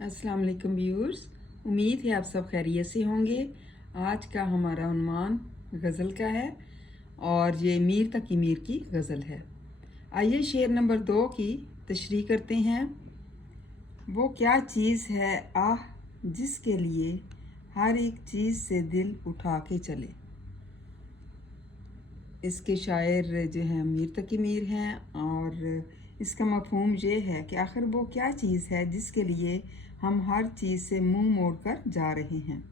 अस्सलाम वालेकुम व्यूअर्स, उम्मीद है आप सब खैरियत से होंगे। आज का हमारा उन्वान गज़ल का है और ये मीर तकी मीर की गज़ल है। आइए शेर नंबर 2 की तशरीह करते हैं। वो क्या चीज़ है आह जिसके लिए हर एक चीज़ से दिल उठा के चले। इसके शायर जो हैं मीर तकी मीर हैं और इसका मफ़हूम ये है कि आखिर वो क्या चीज़ है जिसके लिए हम हर चीज़ से मुंह मोड़कर जा रहे हैं।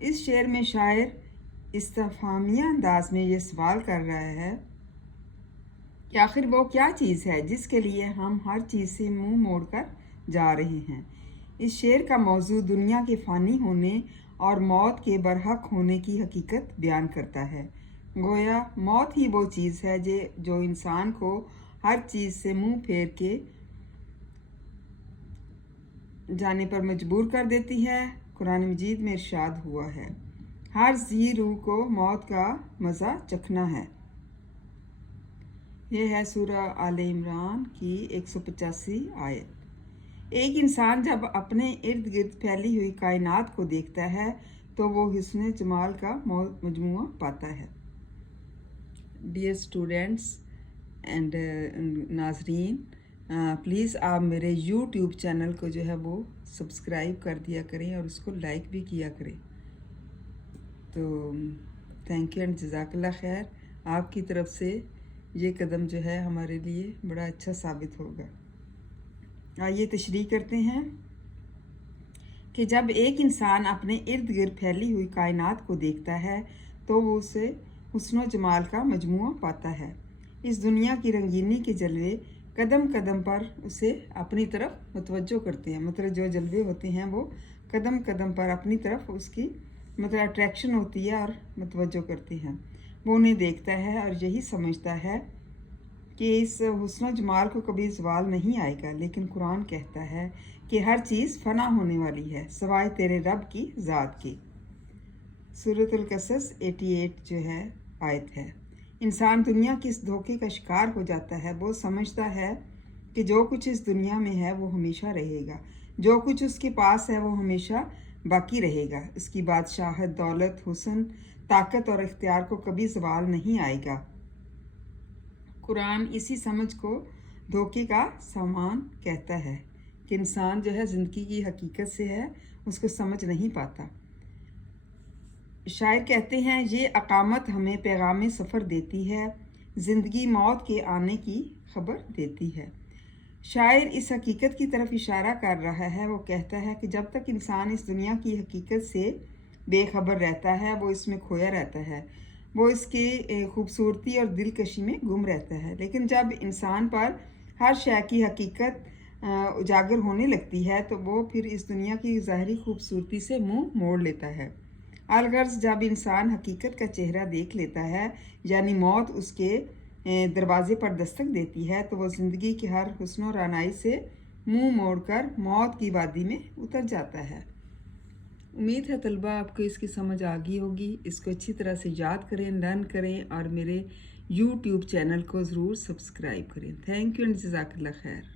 इस शेर में शायर इस्तिफ़हामिया अंदाज में ये सवाल कर रहा है कि आखिर वो क्या चीज़ है जिसके लिए हम हर चीज़ से मुंह मोड़कर जा रहे हैं। इस शेर का मौजू दुनिया के फ़ानी होने और मौत के बरहक होने की हकीकत बयान करता है। गोया मौत ही वो चीज़ है जो इंसान को हर चीज़ से मुंह फेर के जाने पर मजबूर कर देती है। कुरान मजीद में इरशाद हुआ है, हर जी रूह को मौत का मज़ा चखना है। यह है सूरह आले इमरान की 185 आयत। एक इंसान जब अपने इर्द गिर्द फैली हुई कायनात को देखता है तो वो हुस्न जमाल का मजमुआ पाता है। डियर स्टूडेंट्स एंड नाजरीन, प्लीज़ आप मेरे यूट्यूब चैनल को जो है वो सब्सक्राइब कर दिया करें और उसको लाइक भी किया करें। तो थैंक यू एंड जज़ाकल्लाह खैर। आपकी तरफ से ये कदम जो है हमारे लिए बड़ा अच्छा साबित होगा। आइए तशरीह करते हैं कि जब एक इंसान अपने इर्द गिर्द फैली हुई कायनात को देखता है तो वो उसे हुस्न व जमाल का मजमुआ पाता है। इस दुनिया की रंगीनी के जलवे कदम कदम पर उसे अपनी तरफ मुतवज्जो करते हैं। मतलब जो जलवे होते हैं वो कदम कदम पर अपनी तरफ उसकी अट्रैक्शन होती है और मुतवज्जो करते हैं। वो उन्हें देखता है और यही समझता है कि इस हुस्न जमाल को कभी ज़वाल नहीं आएगा। लेकिन कुरान कहता है कि हर चीज़ फ़ना होने वाली है सवाए तेरे रब की ज़ात की। सूरतुल कसस 88 जो है आयत है। इंसान दुनिया के इस धोखे का शिकार हो जाता है। वो समझता है कि जो कुछ इस दुनिया में है वो हमेशा रहेगा, जो कुछ उसके पास है वो हमेशा बाकी रहेगा। इसकी बादशाहत, दौलत, हुस्न, ताकत और इख्तियार को कभी ज़वाल नहीं आएगा। कुरान इसी समझ को धोखे का सामान कहता है कि इंसान जो है ज़िंदगी की हकीकत से है उसको समझ नहीं पाता। शायर कहते हैं, ये अकामत हमें पैगाम सफ़र देती है, ज़िंदगी मौत के आने की खबर देती है। शायर इस हकीकत की तरफ इशारा कर रहा है। वो कहता है कि जब तक इंसान इस दुनिया की हकीकत से बेखबर रहता है वो इसमें खोया रहता है, वो इसकी खूबसूरती और दिलकशी में गुम रहता है। लेकिन जब इंसान पर हर शय की हकीकत उजागर होने लगती है तो वो फिर इस दुनिया की ज़ाहरी खूबसूरती से मुंह मोड़ लेता है। अलगर्ज जब इंसान हकीकत का चेहरा देख लेता है, यानी मौत उसके दरवाजे पर दस्तक देती है, तो वो ज़िंदगी की हर हुस्न और आनाई से मुंह मोड़कर मौत की वादी में उतर जाता है। उम्मीद है तलबा आपको इसकी समझ आ गई होगी। इसको अच्छी तरह से याद करें, लर्न करें और मेरे यूट्यूब चैनल को ज़रूर सब्सक्राइब करें। थैंक यू एंड जज़ाकल्लाह खैर।